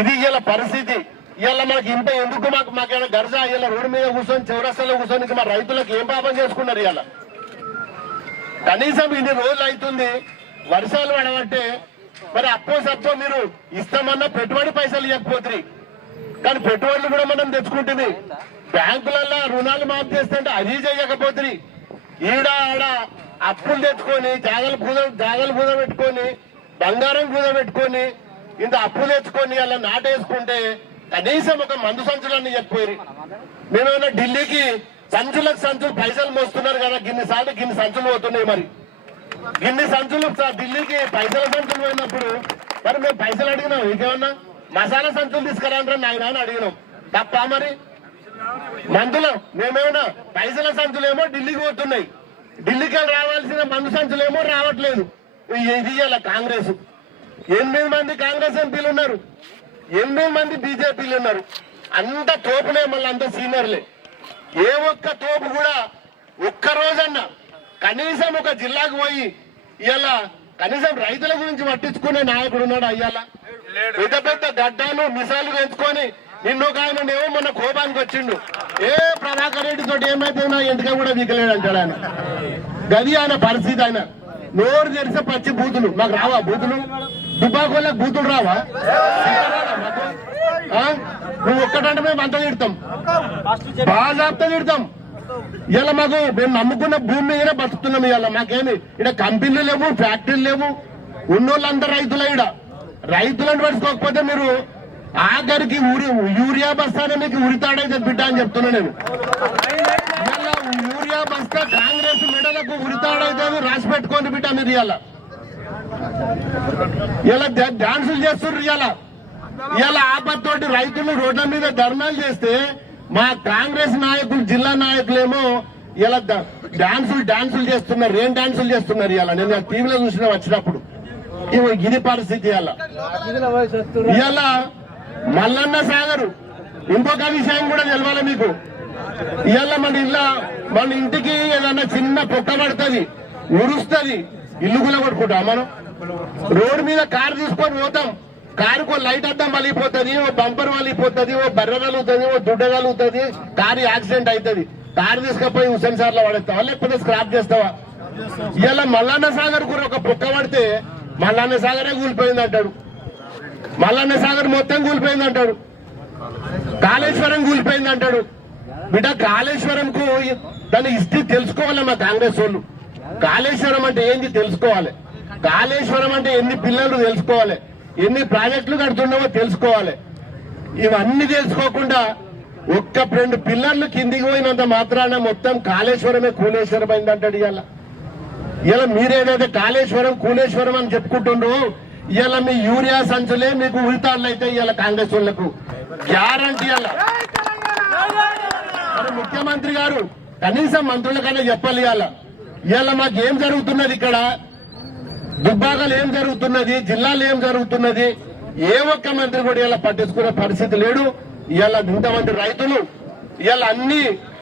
ఇది ఇలా పరిస్థితి. ఇలా మనకి ఇంత ఎందుకు మాకు మాకేమైనా గర్జ ఇలా రోడ్డు మీద కూర్చొని చౌరస్తాలో కూర్చొని మా రైతులకు ఏం పాపం చేసుకున్నారు ఇలా కనీసం ఇన్ని రోజులు అవుతుంది వర్షాలు పడమంటే మరి అప్పో సప్పో మీరు ఇస్తామన్నా పెట్టుబడి పైసలు ఇవ్వకపోతుంది కానీ పెట్టుబడులు కూడా మనం తెచ్చుకుంటుంది. బ్యాంకులలో రుణాలు మాఫ్ చేస్తుంటే అది చేయకపోతుంది ఈడ ఆడ అప్పులు తెచ్చుకొని జాగలు పూజ జాగలు పూజ పెట్టుకొని బంగారం పూజ పెట్టుకొని ఇంత అప్పు తెచ్చుకొని అలా నాటేసుకుంటే కనీసం ఒక మందు సంచులన్నీ చెప్పిపోయి మేమేమైనా ఢిల్లీకి సంచులకు సంచులు పైసలు మోస్తున్నారు కదా గిన్ని సార్లు గిన్ని సంచులు పోతున్నాయి మరి. గిన్ని సంచులు ఢిల్లీకి పైసల సంచులు పోయినప్పుడు మరి మేము పైసలు అడిగినాం ఇంకేమన్నా మసాలా సంచులు తీసుకురాంటారు నాయన అని అడిగినాం. తప్ప మరి? మందులు మేమేమన్నా పైసల సంచులేమో ఢిల్లీకి పోతున్నాయి. ఢిల్లీకి వెళ్ళి రావాల్సిన మందు సంచులేమో రావట్లేదు. ఇది ఇయ్యాల కాంగ్రెస్. ఎనిమిది మంది కాంగ్రెస్ ఎంపీలు ఉన్నారు. ఎనిమిది మంది బీజేపీలు ఉన్నారు. అంత తోపునే మళ్ళీ అంత సీనియర్లే. ఏ ఒక్క తోపు కూడా ఒక్క రోజన్నా కనీసం ఒక జిల్లాకు పోయి ఇలా కనీసం రైతుల గురించి పట్టించుకునే నాయకుడు ఉన్నాడు అయ్యాల పెద్ద పెద్ద గడ్డాలు మిసాలు పెంచుకొని నిన్ను ఒక ఆయన ఏమో మొన్న కోపానికి వచ్చిండు. ఏ ప్రభాకర్ రెడ్డి తోటి ఏమైతే నా ఎంటిక కూడా దిగలేడు అంటాడు ఆయన. గది ఆయన పరిస్థితి ఆయన. నోరు తెరిస్తే పచ్చి బూతులు. మాకు రావా బూతులు? దుబ్బాకోళ్ళకి బూతులు రావా? నువ్వు ఒక్కటంటే మేము అంతా తిడతాం. బాగా తిడతాం. ఇలా మాకు మేము నమ్ముకున్న భూమి మీదనే బతుకుతున్నాం ఇవాళ. మాకేమి? ఇక్కడ కంపెనీలు లేవు ఫ్యాక్టరీలు లేవు. ఉన్నోళ్ళందరూ రైతుల ఇక్కడ. రైతులను పడుకోకపోతే మీరు ఆఖరికి ఊరి యూరియా బస్తానే మీకు ఉరితాడైతే బిడ్డ అని చెప్తున్నా నేను. యూరియా బస్తా కాంగ్రెస్ మెడలకు ఉరితాడైతే రాసి పెట్టుకోండి బిడ్డ మీరు ఇవాళ. ఇలా డాన్సులు చేస్తున్నారు ఇలా. ఇలా ఆపత్తోటి రైతులు రోడ్ల మీద ధర్నాలు చేస్తే మా కాంగ్రెస్ నాయకులు జిల్లా నాయకులేమో ఇలా డాన్సులు డాన్సులు చేస్తున్నారు ఏం డాన్సులు చేస్తున్నారు ఇలా? నేను టీవీలో చూసిన వచ్చినప్పుడు. ఇది పరిస్థితి ఇలా. ఇలా మల్లన్న సాగరు. ఇంకొక విషయం కూడా తెలవాలి మీకు. ఇవాళ మన ఇలా మన ఇంటికి ఏదన్నా చిన్న పొక్క పడుతుంది ఉరుస్తుంది ఇల్లు కూడా కొట్టుకుంటాం మనం? రోడ్డు మీద కారు తీసుకొని పోతాం. కారుకు లైట్ అద్దం వలిగిపోతుంది ఓ బంపర్ మలిగిపోతుంది ఓ బర్ర కలుగుతుంది ఓ దుడ్డ కలుగుతుంది కారు యాక్సిడెంట్ అవుతుంది కారు తీసుకపోయి హుసేన్ సార్లో పడేస్తావా? లేకపోతే స్క్రాప్ చేస్తావా? ఇలా మల్లన్న సాగర్ కూడా ఒక పుక్క పడితే మల్లన్న సాగరే కూలిపోయింది అంటాడు. మల్లన్న సాగర్ మొత్తం కూలిపోయింది అంటాడు. కాళేశ్వరం కూలిపోయింది అంటాడు. బిడ్డ కాళేశ్వరంకు దాని హిస్టరీ తెలుసుకోవాలి మా కాంగ్రెస్ వాళ్ళు. కాళేశ్వరం అంటే ఏంది తెలుసుకోవాలి. కాళేశ్వరం అంటే ఎన్ని పిల్లలు తెలుసుకోవాలి. ఎన్ని ప్రాజెక్టులు కడుతున్నామో తెలుసుకోవాలి. ఇవన్నీ తెలుసుకోకుండా ఒక్క రెండు పిల్లర్లు కిందికి పోయినంత మాత్రాన మొత్తం కాళేశ్వరమే కూలేశ్వరం అయిందంటాడు ఇవాళ ఇలా మీరేదైతే కాళేశ్వరం కూలేశ్వరం అని చెప్పుకుంటుండ్రు ఇలా మీ యూరియా సంచులే మీకు ఉల్తాళ్ళు అయితే ఇలా కాంగ్రెస్ వాళ్ళకు. గ్యారంటీ అలా ముఖ్యమంత్రి గారు కనీసం మంత్రులకైనా చెప్పాలి ఇవాళ ఇవాళ మాకు ఏం జరుగుతున్నది ఇక్కడ? దుబ్బాకలు ఏం జరుగుతున్నది? జిల్లాలో ఏం జరుగుతున్నది? ఏ ఒక్క మంత్రి కూడా ఇలా పట్టించుకునే పరిస్థితి లేడు ఇవాళ ఇంతమంది రైతులు ఇవాళ అన్ని